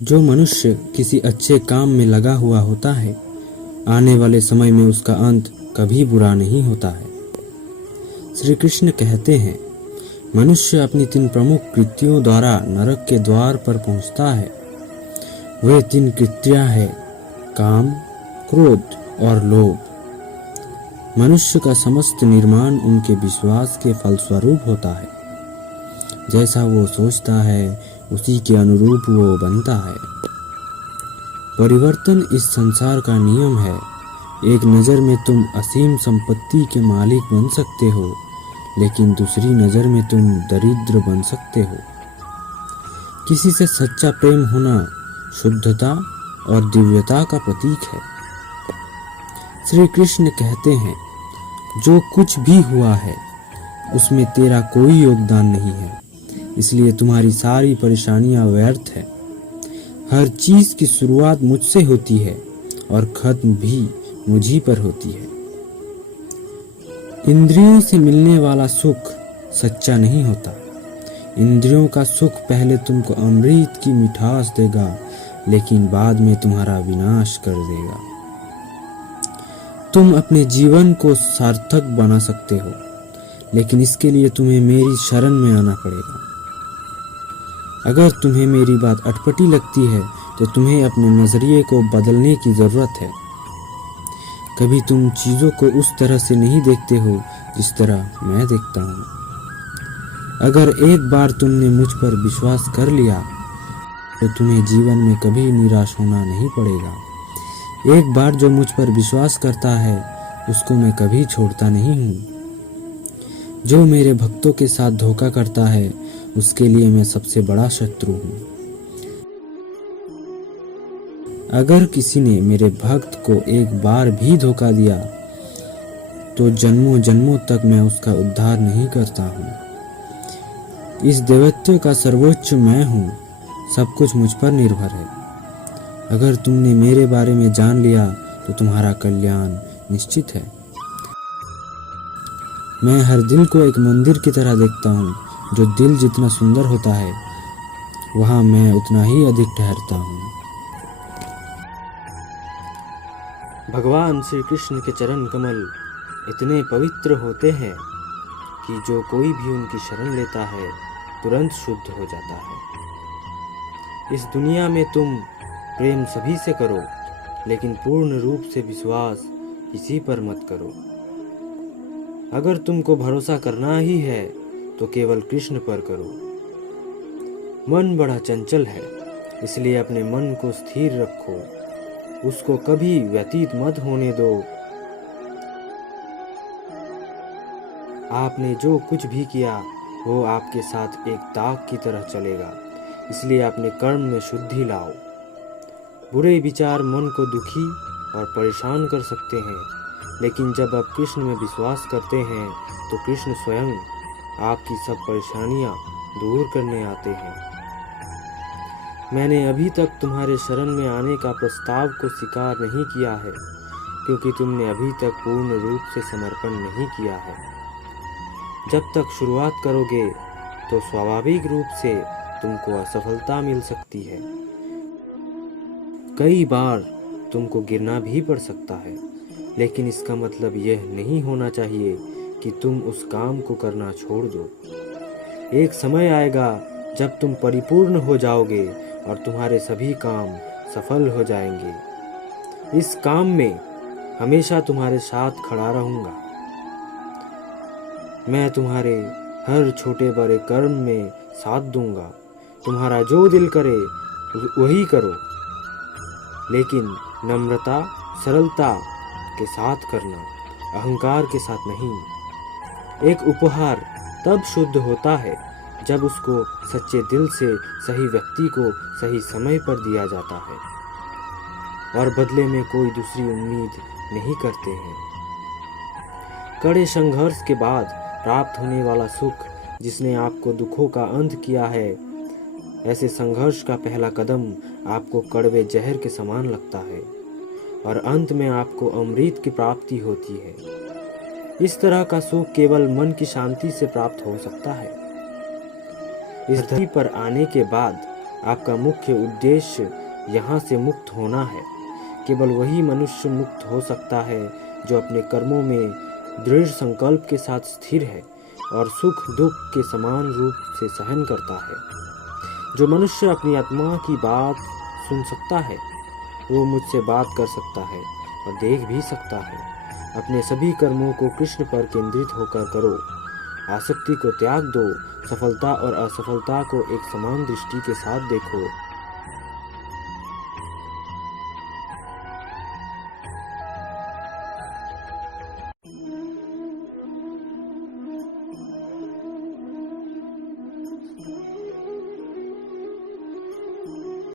जो मनुष्य किसी अच्छे काम में लगा हुआ होता है, आने वाले समय में उसका अंत कभी बुरा नहीं होता है। श्री कृष्ण कहते हैं, मनुष्य अपनी 3 प्रमुख कृत्यों द्वारा नरक के द्वार पर पहुंचता है। वे 3 कृत्यां हैं काम, क्रोध और लोभ। मनुष्य का समस्त निर्माण उनके विश्वास के फलस्वरूप होता है। जैसा वो सोचता है उसी के अनुरूप वो बनता है। परिवर्तन इस संसार का नियम है। एक नज़र में तुम असीम संपत्ति के मालिक बन सकते हो, लेकिन दूसरी नज़र में तुम दरिद्र बन सकते हो। किसी से सच्चा प्रेम होना शुद्धता और दिव्यता का प्रतीक है। श्री कृष्ण कहते हैं, जो कुछ भी हुआ है उसमें तेरा कोई योगदान नहीं है, इसलिए तुम्हारी सारी परेशानियां व्यर्थ है। हर चीज की शुरुआत मुझसे होती है और खत्म भी मुझी पर होती है। इंद्रियों से मिलने वाला सुख सच्चा नहीं होता। इंद्रियों का सुख पहले तुमको अमृत की मिठास देगा, लेकिन बाद में तुम्हारा विनाश कर देगा। तुम अपने जीवन को सार्थक बना सकते हो, लेकिन इसके लिए तुम्हें मेरी शरण में आना पड़ेगा। अगर तुम्हें मेरी बात अटपटी लगती है तो तुम्हें अपने नजरिए को बदलने की जरूरत है। कभी तुम चीजों को उस तरह से नहीं देखते हो जिस तरह मैं देखता हूँ। अगर एक बार तुमने मुझ पर विश्वास कर लिया तो तुम्हें जीवन में कभी निराश होना नहीं पड़ेगा। एक बार जो मुझ पर विश्वास करता है उसको मैं कभी छोड़ता नहीं हूँ। जो मेरे भक्तों के साथ धोखा करता है उसके लिए मैं सबसे बड़ा शत्रु हूँ। अगर किसी ने मेरे भक्त को एक बार भी धोखा दिया तो जन्मों जन्मों तक मैं उसका उद्धार नहीं करता हूँ। इस दैवत्व का सर्वोच्च मैं हूँ। सब कुछ मुझ पर निर्भर है। अगर तुमने मेरे बारे में जान लिया तो तुम्हारा कल्याण निश्चित है। मैं हर दिल को एक मंदिर की तरह देखता हूँ। जो दिल जितना सुंदर होता है वहाँ मैं उतना ही अधिक ठहरता हूँ। भगवान श्री कृष्ण के चरण कमल इतने पवित्र होते हैं कि जो कोई भी उनकी शरण लेता है तुरंत शुद्ध हो जाता है। इस दुनिया में तुम प्रेम सभी से करो, लेकिन पूर्ण रूप से विश्वास किसी पर मत करो। अगर तुमको भरोसा करना ही है तो केवल कृष्ण पर करो। मन बड़ा चंचल है, इसलिए अपने मन को स्थिर रखो। उसको कभी व्यतीत मत होने दो। आपने जो कुछ भी किया वो आपके साथ एक दाग की तरह चलेगा, इसलिए अपने कर्म में शुद्धि लाओ। बुरे विचार मन को दुखी और परेशान कर सकते हैं, लेकिन जब आप कृष्ण में विश्वास करते हैं तो कृष्ण स्वयं आपकी सब परेशानियां दूर करने आते हैं। मैंने अभी तक तुम्हारे शरण में आने का प्रस्ताव को स्वीकार नहीं किया है, क्योंकि तुमने अभी तक पूर्ण रूप से समर्पण नहीं किया है। जब तक शुरुआत करोगे तो स्वाभाविक रूप से तुमको असफलता मिल सकती है। कई बार तुमको गिरना भी पड़ सकता है, लेकिन इसका मतलब यह नहीं होना चाहिए कि तुम उस काम को करना छोड़ दो। एक समय आएगा जब तुम परिपूर्ण हो जाओगे और तुम्हारे सभी काम सफल हो जाएंगे। इस काम में हमेशा तुम्हारे साथ खड़ा रहूंगा। मैं तुम्हारे हर छोटे बड़े कर्म में साथ दूंगा। तुम्हारा जो दिल करे वही करो, लेकिन नम्रता सरलता के साथ करना, अहंकार के साथ नहीं। एक उपहार तब शुद्ध होता है जब उसको सच्चे दिल से सही व्यक्ति को सही समय पर दिया जाता है और बदले में कोई दूसरी उम्मीद नहीं करते हैं। कड़े संघर्ष के बाद प्राप्त होने वाला सुख जिसने आपको दुखों का अंत किया है, ऐसे संघर्ष का पहला कदम आपको कड़वे जहर के समान लगता है और अंत में आपको अमृत की प्राप्ति होती है। इस तरह का सुख केवल मन की शांति से प्राप्त हो सकता है। इस धरती पर आने के बाद आपका मुख्य उद्देश्य यहाँ से मुक्त होना है। केवल वही मनुष्य मुक्त हो सकता है जो अपने कर्मों में दृढ़ संकल्प के साथ स्थिर है और सुख दुख के समान रूप से सहन करता है। जो मनुष्य अपनी आत्मा की बात सुन सकता है वो मुझसे बात कर सकता है और देख भी सकता है। अपने सभी कर्मों को कृष्ण पर केंद्रित होकर करो। आसक्ति को त्याग दो। सफलता और असफलता को एक समान दृष्टि के साथ देखो।